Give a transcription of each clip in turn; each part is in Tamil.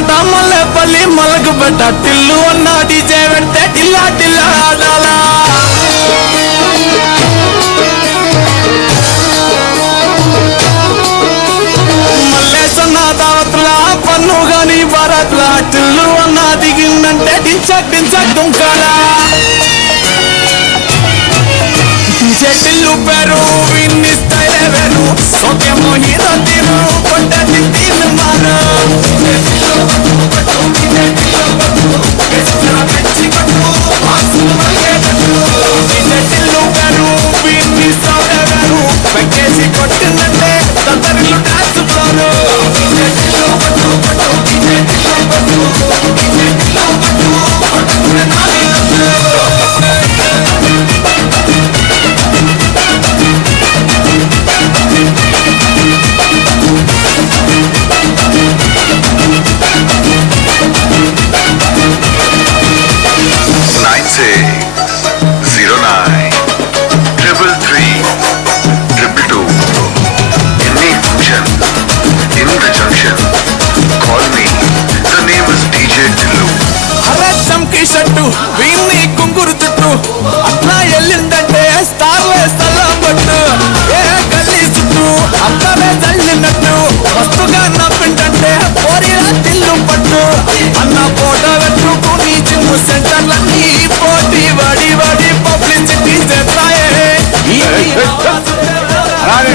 పేట మల్లెపల్లి మలకు పెట్ట టిల్లు అన్న డీజే పెడితే టిల్లా టిల్లా ఆడాలా మల్లేసన్న దావత్లా పన్ను గాని భారత్లా టిల్లు అన్న దిగిందంటే డించక్ డించక్ దుంకాలా డీజే టిల్లు పేరు విన్ని స్టైలే వేరు సోకేమో హీరో తీరు కొట్టది తీరు మారు టిల్లు పేరు విన్ని స్టైలే వేరు పెక్కేసి కొట్టిందంటే తత్తరిల్లు డాన్స్ ఫ్లోరు షట్టు వీన్ని కుంగురు చుట్టూ అట్లా ఎల్లిందంటే స్టార్ వేస్తల్లం పట్టు ఏ గల్లీ చుట్టూ అత్తనే జల్లినట్టు వస్తుగా నవ్విందంటే పోరిలా తిల్లు పట్టు అన్న ఫోటో పెట్టుకుని జిమ్ సెంటర్లన్నీ పోటీ వడి వడి పబ్లిసిటీ చేస్తాయే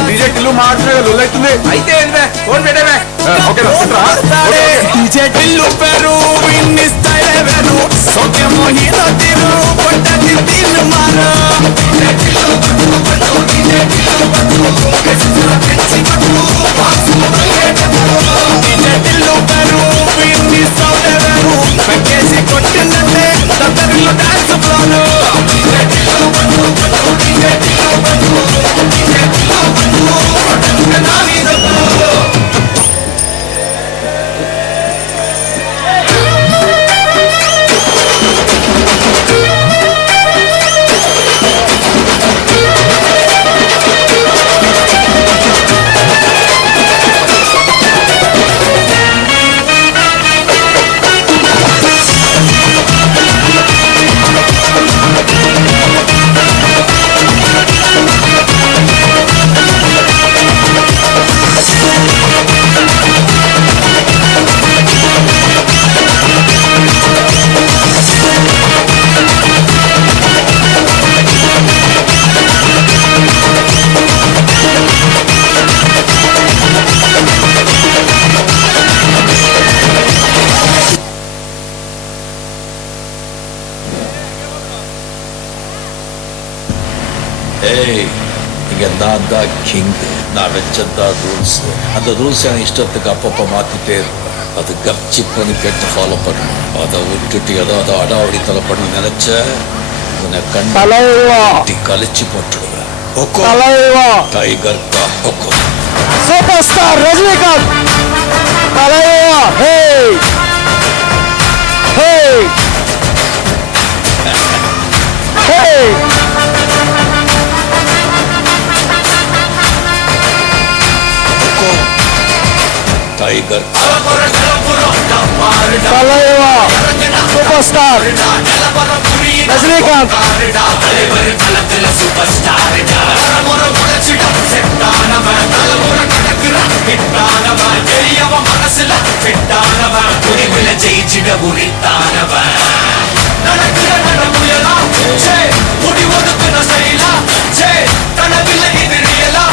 డీజే టిల్లు మాట్లాడుతుంది అయితే ఫోన్ పెట్టేవే డీజే టిల్లు పేరు విన్ని స్టైలే వేరు సోకేమో హీరో తీరు కొట్టది తీరు మారు డీజే టిల్లు పేరు విన్ని స్టైలే వేరు పెక్కేసి కొట్టిందంటే తత్తరిల్లు డాన్స్ ఫ్లోరు இங்கே நான் தான் கிங். நான் வச்சதான் ரூல்ஸ். அந்த ரூல்ஸ் எனக்கு இஷ்டத்துக்கு அப்பப்போ மாற்றிட்டே இருப்பேன். அது கப்சிப்புன்னு கேட்டு ஃபாலோ பண்ணணும். அதை விட்டுட்டு ஏதாவது அடாவடித்தலை பண்ண நினைச்ச உன்னை கண்டி கழிச்சு போட்டுடுவேன். டைகர் கா ஹொக்கோ. Super star Rajinikanth. தலைவா ஹே ஹே ஹே टाइगर தலைவா சூப்பர் ஸ்டார் ரஜினிகாந்த் ஜெயிச்சிட உரித்தானவன் நடக்கிற நடமுயலா முடி ஒதுக்குன ஸ்டைலா கனவில இது ரியலா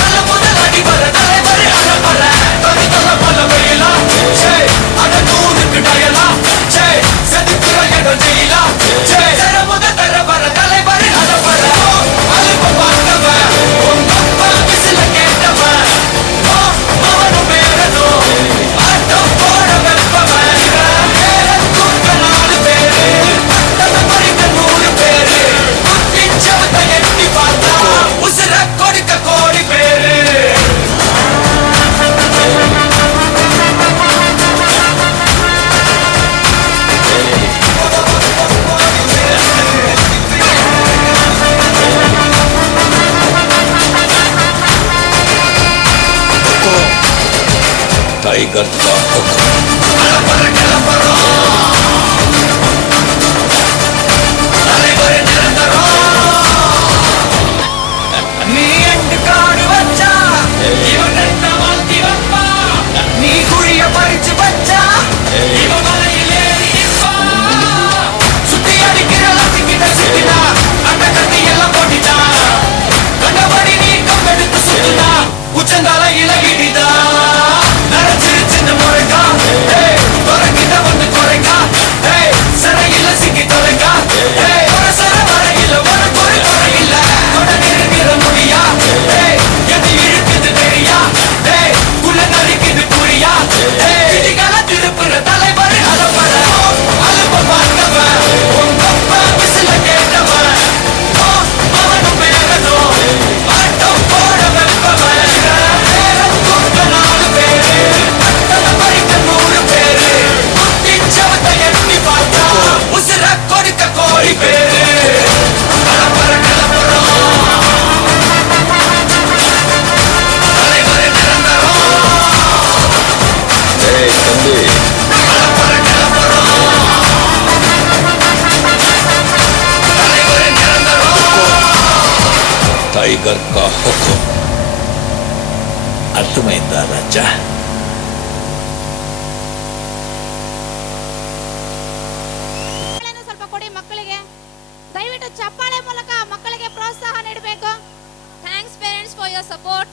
நல்ல முதலாடி வர தலைவரை அழப்பற தனித்தல பல வயலா அட நூறுக்கு டயலா செதுக்குற இடம் ஜெயிலா முத தர வர தலைவரை அழப்பற அழுப்ப பார்த்தவன் உங்க விசில கேட்டவன் அவனும் பேரனோ ஆட்டம் போட வெப்பவன் பேரக்கூட்ட 4 பேரு தந்த பறிக்க 100 பேரு குட்டிச்சவத்தை எட்டி பார்த்தா உசுர கொடுக்க கோடி பேரு टाइगर का हुक्म టైగర్ కా హుకుం. అర్థమైందా రాజా? ಸ್ವಲ್ಪ ಕೊಡಿ ಮಕ್ಕಳಿಗೆ. ದಯವಿಟ್ಟು ಚಪ್ಪಾಳೆ ಮೂಲಕ ಮಕ್ಕಳಿಗೆ ಪ್ರೋತ್ಸಾಹ ನೀಡಬೇಕು. Thanks parents for your support.